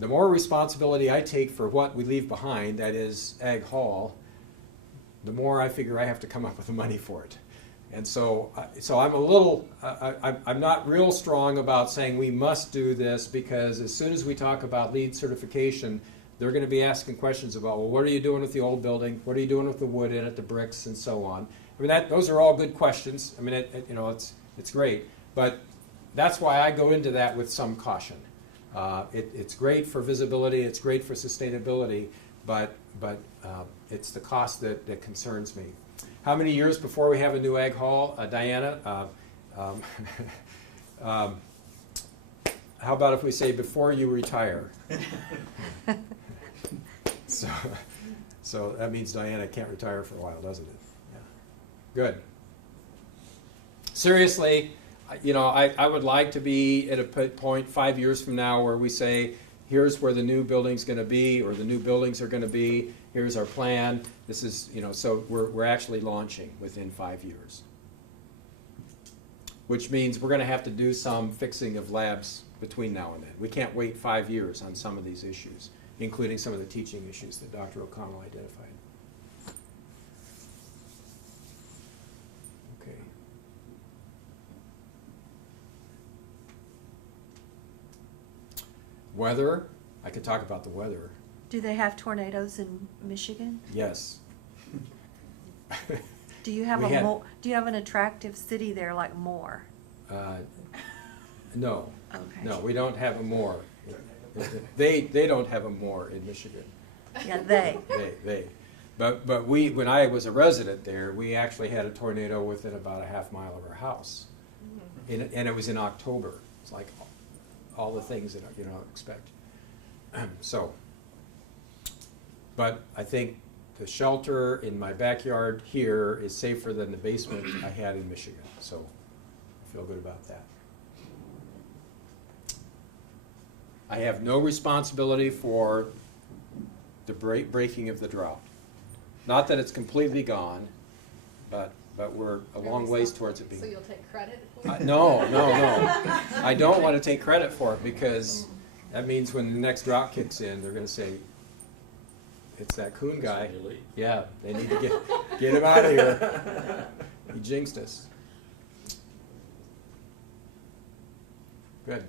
The more responsibility I take for what we leave behind, that is Ag Hall, the more I figure I have to come up with the money for it. And so I'm a little, I'm not real strong about saying we must do this, because as soon as we talk about LEED certification, they're going to be asking questions about, well, what are you doing with the old building? What are you doing with the wood in it, the bricks, and so on? I mean, those are all good questions. I mean, it's great, but that's why I go into that with some caution. It's great for visibility, it's great for sustainability, but it's the cost that concerns me. How many years before we have a new Ag Hall, Diana? How about if we say before you retire? So that means Diana can't retire for a while, doesn't it? Yeah. Good. Seriously, you know, I would like to be at a point 5 years from now where we say, here's where the new building's going to be, or the new buildings are going to be. Here's our plan. This is, you know, so we're actually launching within 5 years, which means we're going to have to do some fixing of labs between now and then. We can't wait 5 years on some of these issues, including some of the teaching issues that Dr. O'Connell identified. Okay. Weather, I could talk about the weather. Do they have tornadoes in Michigan? Yes. Do you have do you have an attractive city there like Moore? No. Okay. No, we don't have a Moore. They don't have a Moore in Michigan. Yeah, they. They. But we, when I was a resident there, we actually had a tornado within about a half mile of our house, and it was in October. It's like all the things that you don't expect. So, but I think the shelter in my backyard here is safer than the basement I had in Michigan. So I feel good about that. I have no responsibility for the breaking of the drought. Not that it's completely gone, but we're a long ways towards it being. So you'll take credit for it? No. I don't want to take credit for it, because that means when the next drought kicks in, they're going to say, it's that Kuhn guy. Yeah, they need to get him out of here. He jinxed us. Good.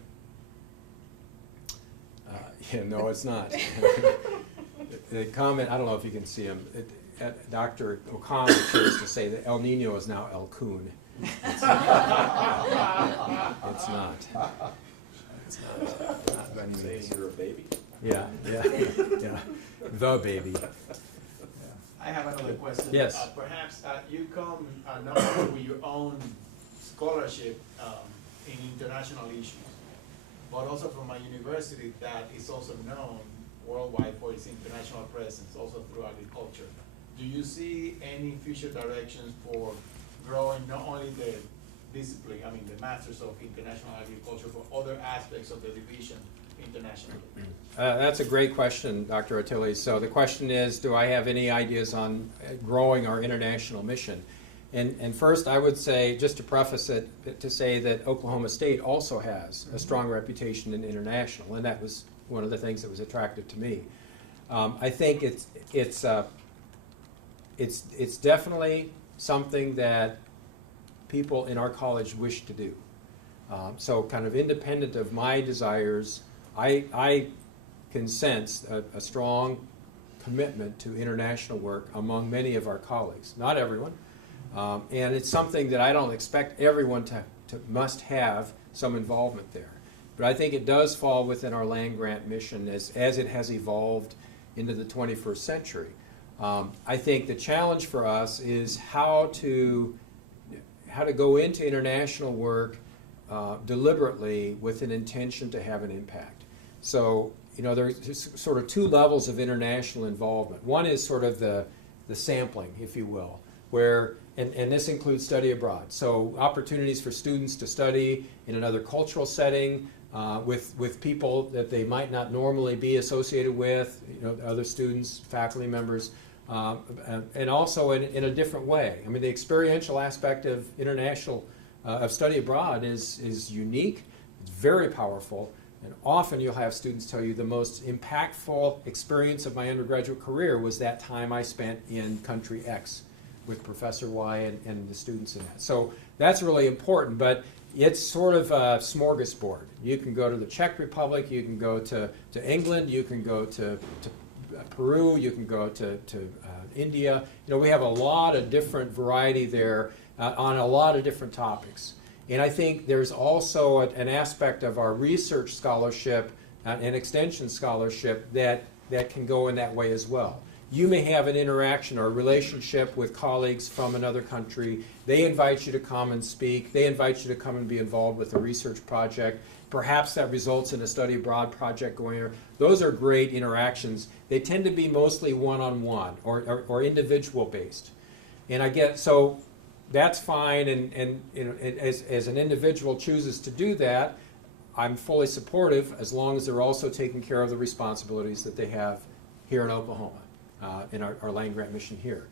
Yeah, no, it's not. The comment, I don't know if you can see him, Dr. O'Connell chose to say that El Nino is now El Kuhn. It's not. It's not. It's not by any means. Saying you're a baby? Yeah. The baby. I have another question. Yes. Perhaps you come not only with your own scholarship in international issues, but also from a university that is also known worldwide for its international presence, also through agriculture. Do you see any future directions for growing not only the discipline, I mean the Masters of International Agriculture, but other aspects of the division internationally? That's a great question, Dr. Attili. So the question is, do I have any ideas on growing our international mission? And first, I would say, just to preface it, to say that Oklahoma State also has a strong reputation in international, and that was one of the things that was attractive to me. I think it's definitely something that people in our college wish to do. So kind of independent of my desires, I can sense a strong commitment to international work among many of our colleagues. Not everyone. And it's something that I don't expect everyone to must have some involvement there. But I think it does fall within our land-grant mission as it has evolved into the 21st century. I think the challenge for us is how to go into international work deliberately with an intention to have an impact. So, you know, there's sort of two levels of international involvement. One is sort of the sampling, if you will, where, and this includes study abroad. So opportunities for students to study in another cultural setting with people that they might not normally be associated with, you know, other students, faculty members, and also in a different way. I mean, the experiential aspect of international, of study abroad is unique, it's very powerful, and often you'll have students tell you the most impactful experience of my undergraduate career was that time I spent in country X with Professor Y and the students in that. So that's really important, but it's sort of a smorgasbord. You can go to the Czech Republic, you can go to England, you can go to Peru, you can go to India. You know, we have a lot of different variety there on a lot of different topics. And I think there's also an aspect of our research scholarship and extension scholarship that can go in that way as well. You may have an interaction or a relationship with colleagues from another country. They invite you to come and speak. They invite you to come and be involved with a research project. Perhaps that results in a study abroad project going on. Those are great interactions. They tend to be mostly one-on-one or individual based. And I get, so that's fine, and you know, as an individual chooses to do that, I'm fully supportive as long as they're also taking care of the responsibilities that they have here in Oklahoma, in our land-grant mission here.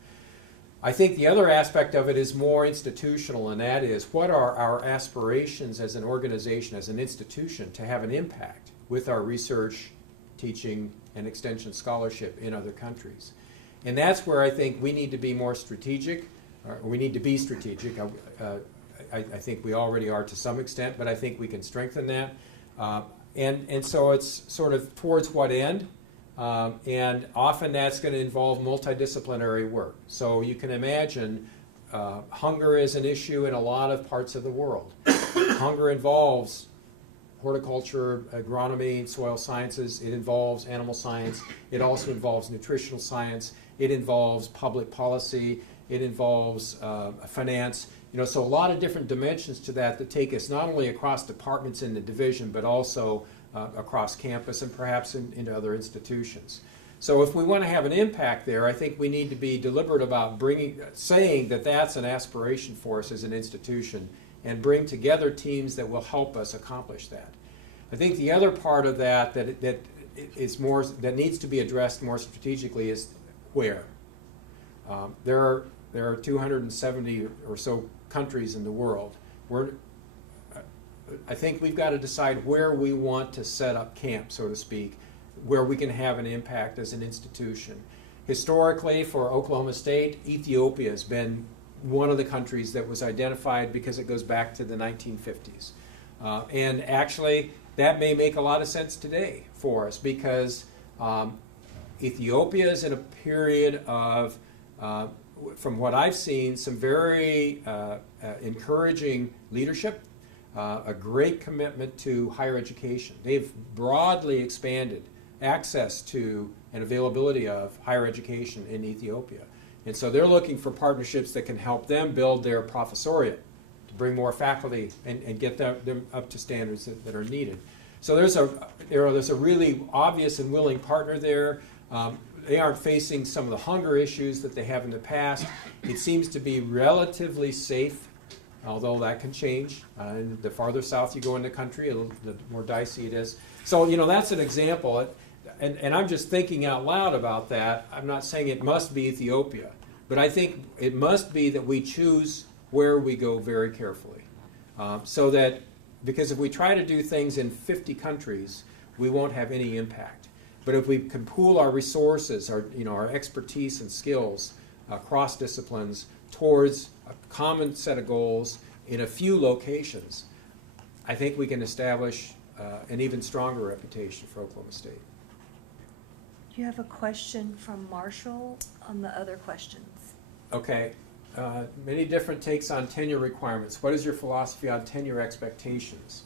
I think the other aspect of it is more institutional, and that is, what are our aspirations as an organization, as an institution, to have an impact with our research, teaching, and extension scholarship in other countries. And that's where I think we need to be more strategic. We need to be strategic. I think we already are to some extent, but I think we can strengthen that. And so it's sort of towards what end? And often that's going to involve multidisciplinary work. So you can imagine hunger is an issue in a lot of parts of the world. Hunger involves horticulture, agronomy, soil sciences. It involves animal science. It also involves nutritional science. It involves public policy. It involves finance. You know, so a lot of different dimensions to that take us not only across departments in the division, but also across campus and perhaps into other institutions. So if we want to have an impact there, I think we need to be deliberate about saying that that's an aspiration for us as an institution, and bring together teams that will help us accomplish that. I think the other part of that that needs to be addressed more strategically is where. There are 270 or so countries in the world. I think we've got to decide where we want to set up camp, so to speak, where we can have an impact as an institution. Historically, for Oklahoma State, Ethiopia has been one of the countries that was identified because it goes back to the 1950s. And actually, that may make a lot of sense today for us, because Ethiopia is in a period of, from what I've seen, some very encouraging leadership, a great commitment to higher education. They've broadly expanded access to and availability of higher education in Ethiopia. And so they're looking for partnerships that can help them build their professoriate, to bring more faculty and get them up to standards that are needed. So there's a really obvious and willing partner there. They aren't facing some of the hunger issues that they have in the past. It seems to be relatively safe, although that can change. And the farther south you go in the country, the more dicey it is. So, you know, that's an example. And I'm just thinking out loud about that. I'm not saying it must be Ethiopia, but I think it must be that we choose where we go very carefully. So that, because if we try to do things in 50 countries, we won't have any impact. But if we can pool our resources, our expertise and skills across disciplines towards a common set of goals in a few locations, I think we can establish an even stronger reputation for Oklahoma State. You have a question from Marshall on the other questions. Okay, many different takes on tenure requirements. What is your philosophy on tenure expectations?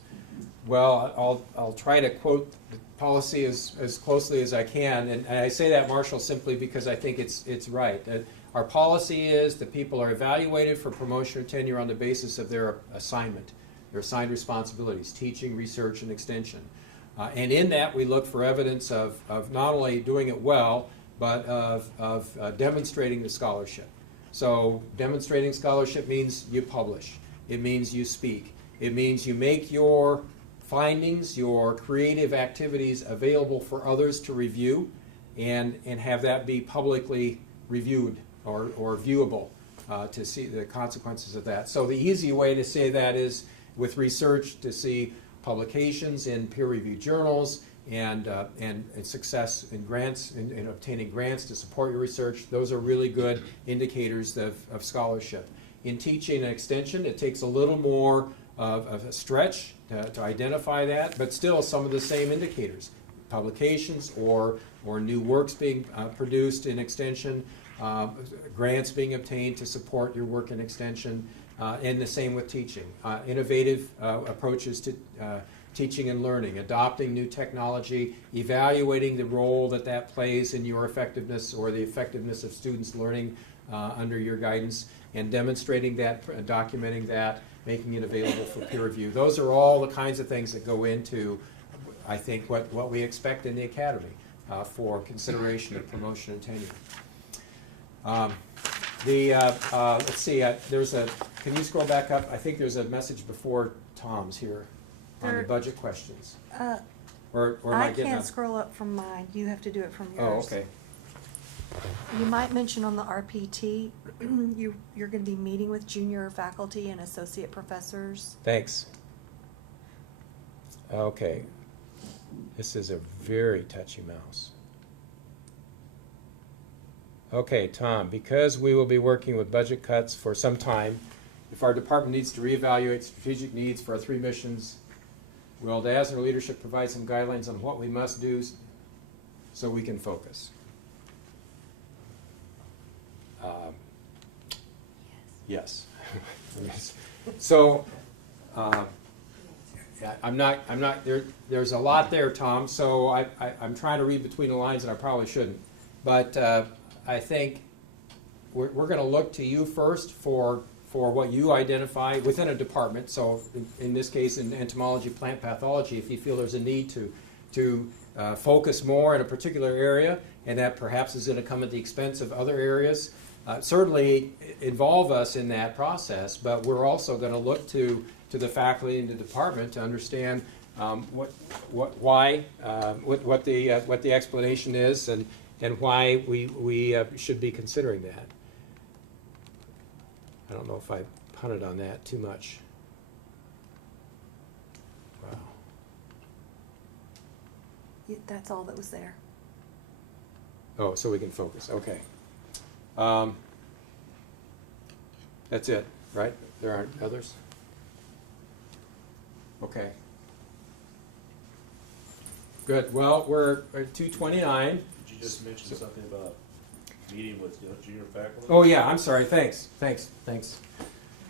Well, I'll try to quote the policy as closely as I can, and I say that, Marshall, simply because I think it's right. Our policy is that people are evaluated for promotion or tenure on the basis of their assignment, their assigned responsibilities, teaching, research, and extension. And in that, we look for evidence of not only doing it well, but of demonstrating the scholarship. So demonstrating scholarship means you publish. It means you speak. It means you make your findings, your creative activities available for others to review and have that be publicly reviewed or viewable to see the consequences of that. So the easy way to say that is with research to see publications in peer-reviewed journals and success in grants, in obtaining grants to support your research. Those are really good indicators of scholarship. In teaching and extension, it takes a little more of a stretch to identify that, but still some of the same indicators. Publications or new works being produced in extension, grants being obtained to support your work in extension, and the same with teaching. Innovative approaches to teaching and learning, adopting new technology, evaluating the role that plays in your effectiveness or the effectiveness of students learning under your guidance, and demonstrating that, documenting that, making it available for peer review. Those are all the kinds of things that go into, I think, what we expect in the academy for consideration of promotion and tenure. Let's see, can you scroll back up? I think there's a message before Tom's here on the budget questions. Or am I getting can't a- scroll up from mine. You have to do it from Oh, yours. okay. You might mention on the RPT, you're going to be meeting with junior faculty and associate professors. Thanks. Okay. This is a very touchy mouse. Okay, Tom, because we will be working with budget cuts for some time, if our department needs to reevaluate strategic needs for our 3 missions, will DAS and our leadership provide some guidelines on what we must do so we can focus? Yes. So, there's a lot there, Tom, so I'm trying to read between the lines and I probably shouldn't. But I think we're going to look to you first for what you identify within a department. So in this case, in entomology, plant pathology, if you feel there's a need to focus more in a particular area, and that perhaps is going to come at the expense of other areas, certainly involve us in that process. But we're also going to look to the faculty in the department to understand what the explanation is and why we should be considering that. I don't know if I punted on that too much. Wow. That's all that was there. Oh, so we can focus. Okay. That's it, right? There aren't others? Okay. Good. Well, we're at 2:29. Did you just mention something about meeting with junior faculty? Oh, yeah, I'm sorry. Thanks,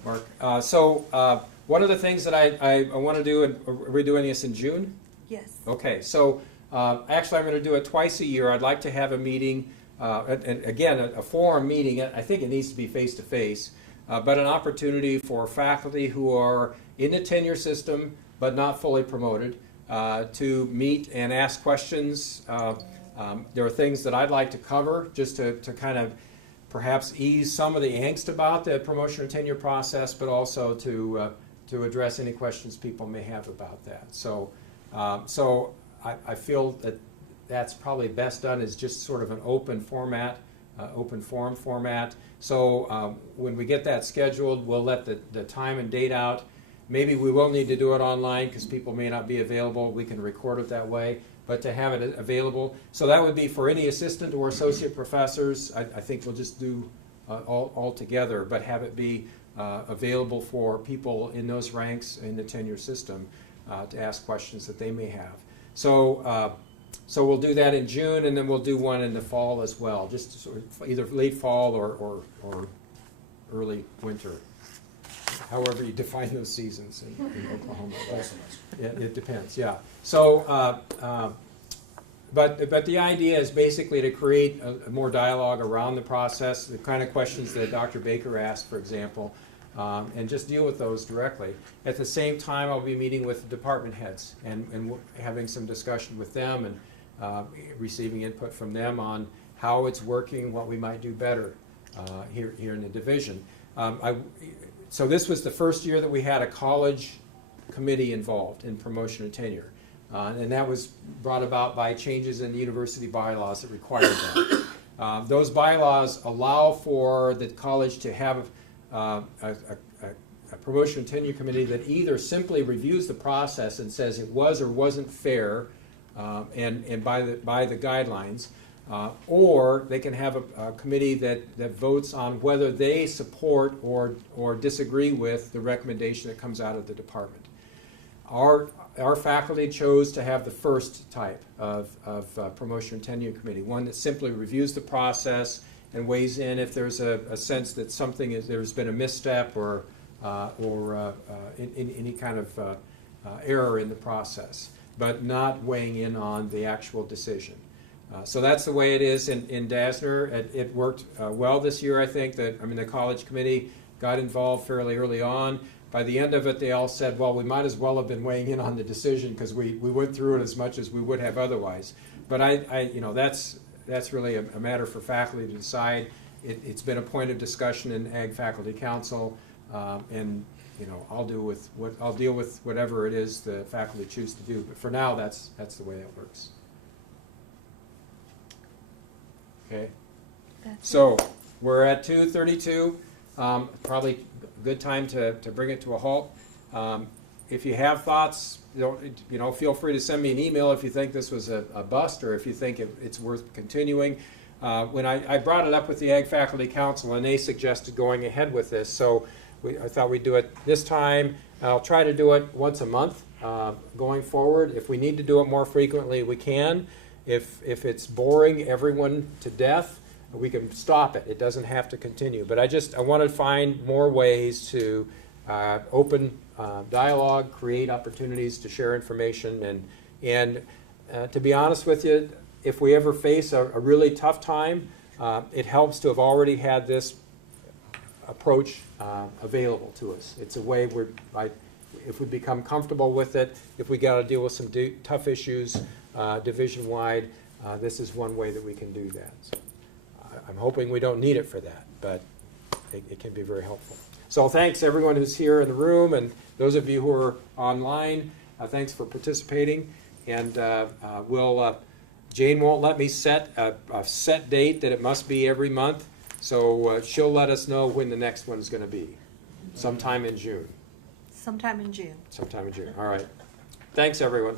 Mark. One of the things that I want to do, and are we doing this in June? Yes. Okay, so actually I'm going to do it twice a year. I'd like to have a meeting, and again, a forum meeting. I think it needs to be face-to-face, but an opportunity for faculty who are in the tenure system but not fully promoted to meet and ask questions. There are things that I'd like to cover just to kind of perhaps ease some of the angst about the promotion and tenure process, but also to address any questions people may have about that. So I feel that that's probably best done as just sort of an open format, open forum format. So when we get that scheduled, we'll let the time and date out. Maybe we will need to do it online because people may not be available. We can record it that way, but to have it available. So that would be for any assistant or associate professors. I think we'll just do all together, but have it be available for people in those ranks in the tenure system to ask questions that they may have. So we'll do that in June, and then we'll do one in the fall as well, just sort of either late fall or early winter, however you define those seasons in Oklahoma. It depends, yeah. So, but the idea is basically to create a more dialogue around the process, the kind of questions that Dr. Baker asked, for example, and just deal with those directly. At the same time, I'll be meeting with the department heads and having some discussion with them and receiving input from them on how it's working, what we might do better here in the division. So this was the first year that we had a college committee involved in promotion and tenure. And that was brought about by changes in the university bylaws that required that. Those bylaws allow for the college to have a promotion and tenure committee that either simply reviews the process and says it was or wasn't fair and by the guidelines, or they can have a committee that votes on whether they support or disagree with the recommendation that comes out of the department. Our faculty chose to have the first type of promotion and tenure committee, one that simply reviews the process and weighs in if there's a sense that there's been a misstep or any kind of error in the process, but not weighing in on the actual decision. So that's the way it is in Dasner. It worked well this year, I think. The college committee got involved fairly early on. By the end of it, they all said, well, we might as well have been weighing in on the decision because we went through it as much as we would have otherwise. But that's really a matter for faculty to decide. It's been a point of discussion in Ag Faculty Council, and I'll deal with whatever it is the faculty choose to do. But for now, that's the way that works. Okay. So we're at 2:32. Probably a good time to bring it to a halt. If you have thoughts, feel free to send me an email if you think this was a bust or if you think it's worth continuing. When I brought it up with the Ag Faculty Council, and they suggested going ahead with this, so I thought we'd do it this time. I'll try to do it once a month going forward. If we need to do it more frequently, we can. If it's boring everyone to death, we can stop it. It doesn't have to continue. But I want to find more ways to open dialogue, create opportunities to share information, and to be honest with you, if we ever face a really tough time, it helps to have already had this approach available to us. It's a way if we become comfortable with it, if we got to deal with some tough issues division-wide, this is one way that we can do that. So, I'm hoping we don't need it for that, but it can be very helpful. So thanks everyone who's here in the room, and those of you who are online, thanks for participating. And Jane won't let me set a set date that it must be every month, so she'll let us know when the next one is going to be. Sometime in June. Sometime in June. Sometime in June. All right. Thanks everyone.